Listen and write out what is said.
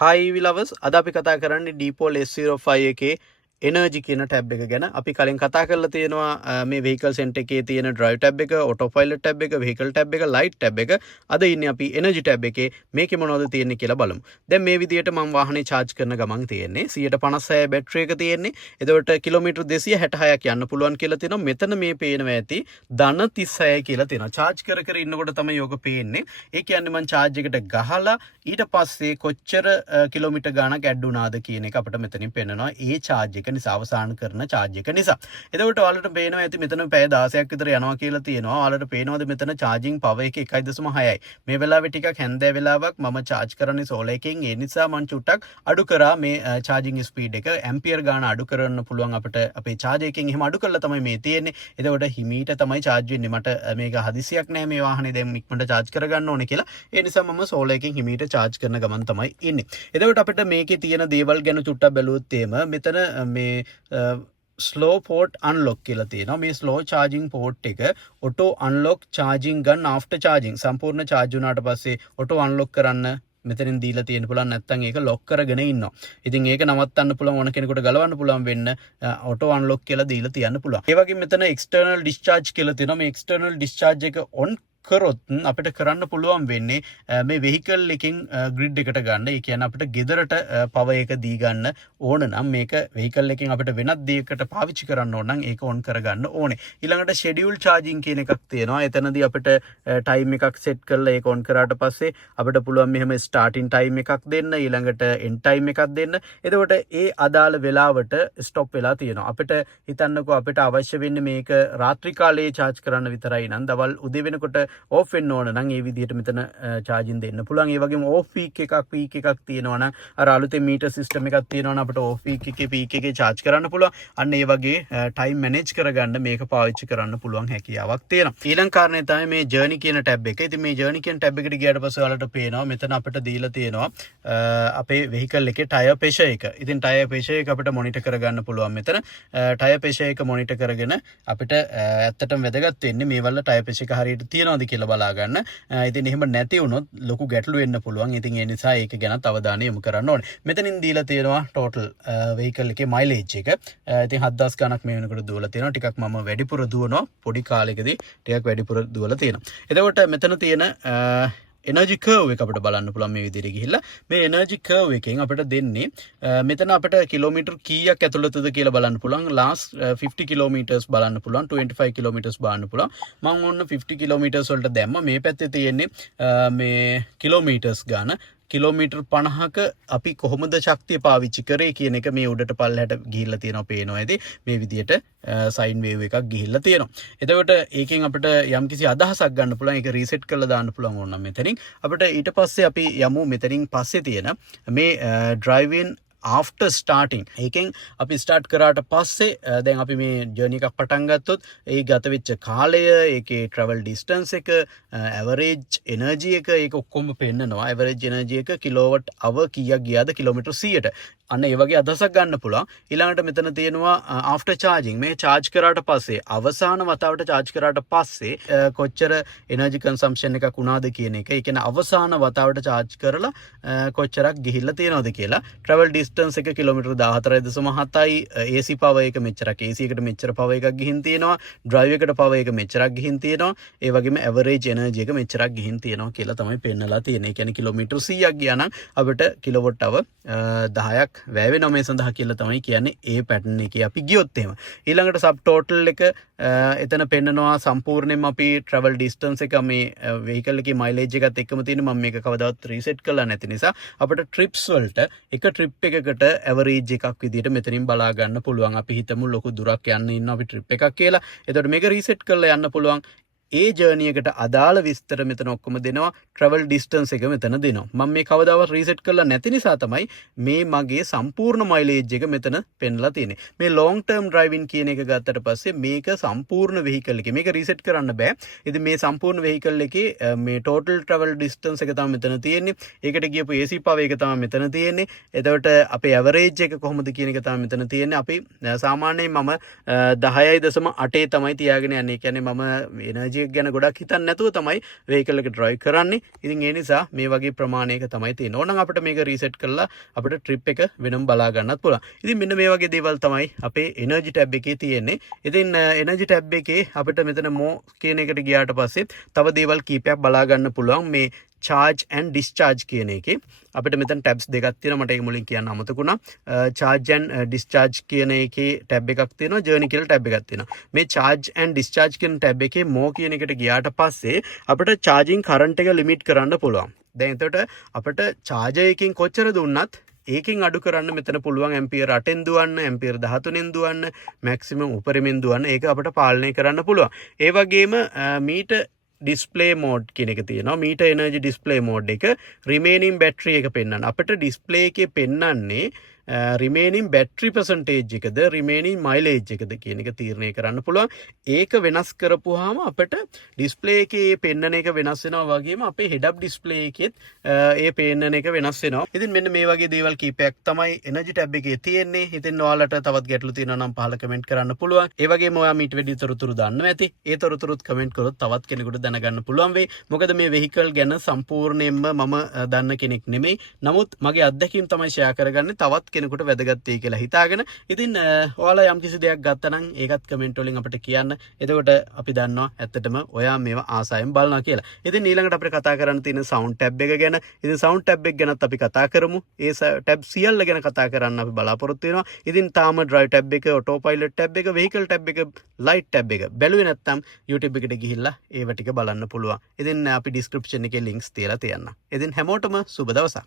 Hi lovers, අද අපි කතා කරන්නේ Dpol S05 එකේ එනර්ජි කියන ටැබ් එක ගැන. අපි කලින් කතා කරලා තියෙනවා මේ vehicle center එකේ තියෙන drive tab එක, auto pilot tab එක, vehicle tab එක, light tab එක. අද ඉන්නේ අපි energy tab එකේ. මේකේ මොනවද තියෙන්නේ කියලා බලමු. දැන් මේ විදිහට මම වාහනේ charge කරන ගමන් තියෙන්නේ 156 බැටරි එක තියෙන්නේ. එතකොට කිලෝමීටර් 266ක් යන්න පුළුවන් කියලා තියෙනවා. මෙතන මේ පේනවා ඇති ධන 36 කියලා තියෙනවා. charge කර කර ඉන්නකොට තමයි යෝග පේන්නේ. ඒ කියන්නේ මම charge එකට ගහලා ඊට පස්සේ කොච්චර කිලෝමීටර් ගාණක් ඇඩ් වුණාද කියන එක අපිට මෙතනින් පෙන්නනවා. ඒ charge එක නිසා අවසන් කරන charge එක නිසා. එතකොට ඔයාලට පේනවා ඇති මෙතන පැය 16ක් විතර යනවා කියලා තියෙනවා. ඔයාලට පේනවද මෙතන charging power එක 1.6යි. මේ වෙලාවේ ටිකක් හැන්දෑ වෙලාවක් මම charge කරන්නේ solar එකෙන්. ඒ නිසා මම චුට්ටක් අඩු කරා මේ charging speed එක. ampere ගාණ අඩු කරන්න පුළුවන් අපිට අපේ charge එකෙන්. එහෙම අඩු කරලා තමයි මේ තියෙන්නේ. එතකොට හිමීට තමයි charge වෙන්නේ. මට මේක හදිසියක් නෑ මේ වාහනේ දැන් ඉක්මනට charge කරගන්න ඕනේ කියලා. ඒ නිසා මම solar එකෙන් හිමීට charge කරන ගමන් තමයි ඉන්නේ. එතකොට අපිට මේකේ තියෙන දේවල් ගැන චුට්ටක් බැලුවොත් එහෙම මෙතන මේ slow port unlock කියලා තියෙනවා. මේ slow charging port එක auto unlock charging gun after charging සම්පූර්ණ charge වුණාට පස්සේ auto unlock කරන්න මෙතනින් දීලා තියෙන්න පුළුවන්. නැත්නම් ඒක lock කරගෙන ඉන්නවා. ඉතින් ඒක නවත්තන්න පුළුවන්, ඕන කෙනෙකුට ගලවන්න පුළුවන් වෙන්න auto unlock කියලා දීලා තියන්න පුළුවන්. ඒ වගේම මෙතන external discharge කියලා තියෙනවා. මේ external discharge එක on කරොත් අපිට කරන්න පුළුවන් වෙන්නේ මේ vehicle එකෙන් grid එකට ගන්න. ඒ කියන්නේ අපිට ගෙදරට power එක දී ගන්න ඕන නම් මේක vehicle එකෙන් අපිට වෙනත් දෙයකට පාවිච්චි කරන්න ඕන නම් ඒක on කරගන්න ඕනේ. ඊළඟට schedule charging කියන එකක් තියෙනවා. එතනදී අපිට time එකක් set කරලා ඒක on කරාට පස්සේ අපිට පුළුවන් මෙහෙම starting time එකක් දෙන්න, ඊළඟට end time එකක් දෙන්න. එතකොට ඒ අදාළ වෙලාවට stop වෙලා තියෙනවා. අපිට හිතන්නකෝ අපිට අවශ්‍ය වෙන්නේ මේක රාත්‍රී කාලයේ charge කරන්න විතරයි නම් දවල් උදේ වෙනකොට off වෙන්න ඕන නම් ඒ විදිහට මෙතන charging දෙන්න පුළුවන්. ඒ වගේම off peak එකක් තියෙනවා නම් අර අලුතෙන් meter system එකක් තියෙනවා නම් අපිට off peak එකේ charge කරන්න පුළුවන්. අන්න ඒ වගේ time manage කරගන්න මේක පාවිච්චි කරන්න පුළුවන් හැකියාවක් තියෙනවා. ඊළඟ කාරණේ තමයි මේ journey කියන tab එක. ඉතින් මේ journey කියන tab එකට ගියාට පස්සේ ඔයාලට පේනවා මෙතන අපිට දීලා තියෙනවා අපේ vehicle එකේ tire pressure එක. ඉතින් tire pressure එක අපිට monitor කරගන්න පුළුවන් මෙතන. tire pressure එක monitor කරගෙන අපිට ඇත්තටම වැදගත් වෙන්නේ මේ වල tire pressure එක හරියට තියෙනවද කියලා බලා ගන්න. ඉතින් එහෙම නැති වුණොත් ලොකු ගැටලු වෙන්න පුළුවන්. ඉතින් ඒ නිසා ඒක ගැනත් අවධානය යොමු කරන්න ඕනේ. මෙතනින් දීලා තියෙනවා total vehicle එකේ mileage එක. ඉතින් 7000 ගණක් මේ වෙනකොට දුවලා තියෙනවා. ටිකක් මම වැඩිපුර දුවනවා. පොඩි කාලෙකදී ටිකක් වැඩිපුර දුවලා තියෙනවා. එතකොට මෙතන තියෙන energy curve එක අපිට බලන්න පුළුවන් මේ විදිහට ගිහිල්ලා. මේ energy curve එකෙන් අපිට දෙන්නේ මෙතන අපිට කිලෝමීටර් කීයක් ඇතුළතද කියලා බලන්න පුළුවන්. last 50 kilometers බලන්න පුළුවන්. 25 kilometers බලන්න පුළුවන්. මම ඔන්න 50 kilometers වලට දැම්ම. මේ පැත්තේ තියෙන්නේ මේ කිලෝමීටර්ස් ගාන. කිලෝමීටර් 50ක අපි කොහොමද ශක්තිය පාවිච්චි කරේ කියන එක මේ උඩට පල්ලහැට ගිහිල්ලා තියෙනවා පේනවා ඇති. මේ විදිහට සයින් වේව් එකක් ගිහිල්ලා තියෙනවා. එතකොට ඒකෙන් අපිට යම්කිසි අදහසක් ගන්න පුළුවන්. ඒක රීසෙට් කරලා දාන්න පුළුවන් ඕන නම් මෙතනින්. අපිට ඊට පස්සේ අපි යමු මෙතනින් පස්සේ තියෙන මේ driving after starting. ඒකෙන් අපි ස්ටාර්ට් කරාට පස්සේ දැන් අපි මේ ජර්නි එකක් පටන් ගත්තොත් ඒ ගත වෙච්ච කාලය, ඒකේ travel distance එක, average energy එක, ඒක ඔක්කොම පෙන්නනවා. average energy එක kilowatt hour කීයක් ගියාද කිලෝමීටර් 100ට. අන්න ඒ වගේ අදහසක් ගන්න පුළුවන්. ඊළඟට මෙතන තියෙනවා after charging. මේ charge කරාට පස්සේ අවසාන වතාවට charge කරාට පස්සේ කොච්චර energy consumption එකක් වුණාද කියන එක. ඒ කියන්නේ අවසාන වතාවට charge කරලා කොච්චරක් ගිහිල්ලා තියෙනවද කියලා. travel distance එක කිලෝමීටර් 14.7යි. AC power එක මෙච්චරක්. AC එකට මෙච්චර power එකක් ගිහින් තියෙනවා. drive එකට power එක මෙච්චරක් ගිහින් තියෙනවා. ඒ වගේම average energy එක මෙච්චරක් ගිහින් තියෙනවා කියලා තමයි පෙන්නලා තියෙන්නේ. ඒ කියන්නේ කිලෝමීටර් 100ක් ගියා නම් අපිට කිලෝවොට් hour 10ක් වැය වෙනවා මේ සඳහා කියලා තමයි කියන්නේ ඒ පැටර්න් එකේ අපි ගියොත් එහෙම. ඊළඟට සබ් ටෝටල් එක එතන පෙන්නනවා සම්පූර්ණයෙන්ම අපි travel distance එක මේ vehicle එකේ mileage එකත් එක්කම තියෙන. මම මේක කවදාවත් reset කරලා නැති නිසා අපිට trips වලට එක trip එකකට average එකක් විදිහට මෙතනින් බලා ගන්න පුළුවන්. අපි හිතමු ලොකු දුරක් යන්න ඉන්න අපි trip එකක් කියලා. එතකොට මේක reset කරලා යන්න පුළුවන්. ඒ ජර්නි එකට අදාළ විස්තර මෙතන ඔක්කොම දෙනවා. travel distance එක මෙතන දෙනවා. මම මේ කවදාවත් රීසෙට් කරලා නැති නිසා තමයි මේ මගේ සම්පූර්ණ mileage එක මෙතන පෙන්ලා තියෙන්නේ. මේ long term driving කියන එක ගත්තට පස්සේ මේක සම්පූර්ණ vehicle එකේ මේක රීසෙට් කරන්න බෑ. ඉතින් මේ සම්පූර්ණ vehicle එකේ මේ total travel distance එක තමයි මෙතන තියෙන්නේ. ඒකට ගියපු AC power එක තමයි මෙතන තියෙන්නේ. එතකොට අපේ average එක කොහොමද කියන එක තමයි මෙතන තියෙන්නේ. අපි සාමාන්‍යයෙන් මම 10.8 තමයි තියාගෙන යන්නේ. ඒ කියන්නේ මම energy එනර්ජි එක ගැන ගොඩක් හිතන්නේ නැතුව තමයි vehicle එක drive කරන්නේ. ඉතින් ඒ නිසා මේ වගේ ප්‍රමාණයක තමයි තියෙන්නේ. ඕනනම් අපිට මේක රීසෙට් කරලා අපිට trip එක වෙනම බලා ගන්නත් පුළුවන්. ඉතින් මෙන්න මේ වගේ දේවල් තමයි අපේ energy tab එකේ තියෙන්නේ. ඉතින් energy tab එකේ අපිට මෙතන more කියන එකට ගියාට පස්සේ තව දේවල් කීපයක් බලා ගන්න පුළුවන්. මේ charge and discharge කියන එකේ අපිට මෙතන tabs දෙකක් තියෙනවා. මට ඒක මුලින් කියන්න අමතකුණා. charge and discharge කියන එකේ tab එකක් තියෙනවා. journey කියලා tab එකක් තියෙනවා. මේ charge and discharge කියන tab එකේ more කියන එකට ගියාට පස්සේ අපිට charging current එක limit කරන්න පුළුවන්. දැන් එතකොට අපිට charger එකකින් කොච්චර දුන්නත් ඒකින් අඩු කරන්න මෙතන පුළුවන් ඇම්පියර් 8ෙන් දුවන්න, ඇම්පියර් 13ෙන් දුවන්න, මැක්සිමම් උපරිමෙන් දුවන්න. ඒක අපිට පාලනය කරන්න පුළුවන්. ඒ වගේම මීටර් ඩිස්ප්ලේ මෝඩ් කියන එක තියෙනවා. මීටර් එනර්ජි ඩිස්ප්ලේ මෝඩ් එක රිමේනින් බැටරි එක පෙන්වන්න. අපිට ඩිස්ප්ලේ එකේ පෙන්වන්නේ රිමේනින් බැටරි පර්සන්ටේජ් එකද රිමේනින් මයිලේජ් එකද කියන එක තීරණය කරන්න පුළුවන්. ඒක වෙනස් කරපුවාම අපිට ඩිස්ප්ලේ එකේ පෙන්වන එක වෙනස් වෙනවා වගේම අපේ හෙඩ් අප් ඩිස්ප්ලේ එකෙත් ඒ පෙන්වන එක වෙනස් වෙනවා. ඉතින් මෙන්න මේ වගේ දේවල් කීපයක් තමයි එනර්ජි ටැබ් එකේ තියෙන්නේ. ඉතින් ඔයාලට තවත් ගැටලු තියෙනවා නම් පහල කමෙන්ට් කරන්න පුළුවන්. ඒ වගේම ඔයා මීට වැඩි තොරතුරු දන්නවා ඇති. ඒ තොරතුරුත් කමෙන්ට් කරොත් තවත් කෙනෙකුට දැනගන්න පුළුවන් වෙයි. මොකද මේ වෙහිකල් ගැන සම්පූර්ණයෙන්ම මම දන්න කෙනෙක් නෙමෙයි. නමුත් මගේ අත්දැකීම් තමයි ෂෙයා කරගන්නේ. තවත් කෙනෙකුට වැදගත් වෙයි කියලා හිතාගෙන. ඉතින් ඔයාලා යම් කිසි දෙයක් ගත්තා නම් ඒකත් කමෙන්ට් වලින් අපිට කියන්න. එතකොට අපි දන්නවා ඇත්තටම ඔයා මේවා ආසාවෙන් බලනවා කියලා. ඉතින් ඊළඟට අපිට කතා කරන්න තියෙන සවුන්ඩ් ටැබ් එක ගැන. ඉතින් සවුන්ඩ් ටැබ් එක ගැනත් අපි කතා කරමු. ඒ ටැබ් සියල්ල ගැන කතා කරන්න අපි බලාපොරොත්තු වෙනවා. ඉතින් තාම drive ටැබ් එක, auto pilot ටැබ් එක, vehicle ටැබ් එක, light ටැබ් එක බැලුවේ නැත්නම් YouTube එකට ගිහිල්ලා ඒව ටික බලන්න පුළුවන්. ඉතින් අපි description එකේ links තියලා තියන්නම්. ඉතින් හැමෝටම සුබ දවසක්.